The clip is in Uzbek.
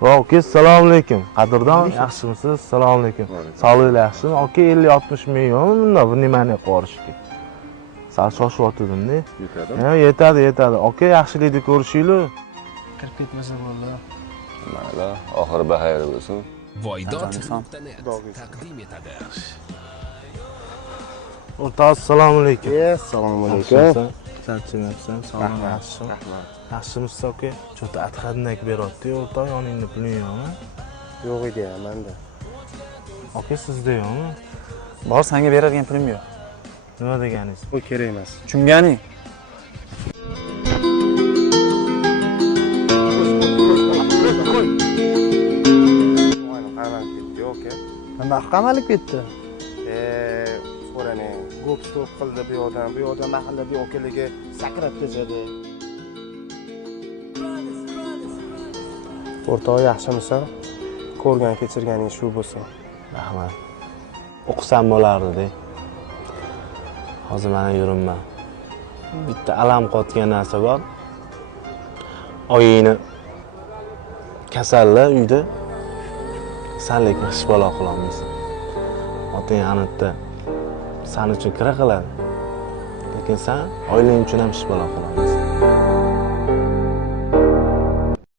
Aka, assalomu alaykum. Qadrdon, yaxshimisiz? Assalomu alaykum. Sog'lig'ingiz yaxshimi? Aka, 50-60 million bunda bu nimani qo'rishga. Sal shoshyotgandim-da. Yetadimi? Ha, yetadi. Aka, yaxshilikni ko'rishinglar. Kirib ketmasa bo'ldi. Mayli, oxiri baxayr bo'lsin. Voydot.net taqdim etadi. O'rtoq, assalomu alaykum. Assalomu alaykum. Charchamayapsan, sog'lig'ing yaxshimi? Rahmat. Yaxshimisiz aka? Cho'ta atxadnak beryapti-yu, o'rtoq, yoningda puling yo'qmi? Yo'q edi, menda. Aka, sizda yo'qmi? Bor, senga beradigan pulim yo'q. Nima deganingiz? Bu kerak emas. Tushunganing? Oyni qamalib ketdi, aka. Nima qamalib ketdi? So'rane, go'p-stop qildi bu yoqdan mahallada akaliga sakrab tashadi. O'rtoq, yaxshimisan? Ko'rgan kechirganing shu bo'lsin. Rahmat. O'qisam bo'lardi-da. Hozir mana yuribman. Bitta alam qotgan narsa bor. Oyingni kasallar uyda. Kasallikni hech balo qila olmaysan. Otang anitda san uchun kira qiladi. Lekin sen oilang uchun ham hech balo qila olmaysan.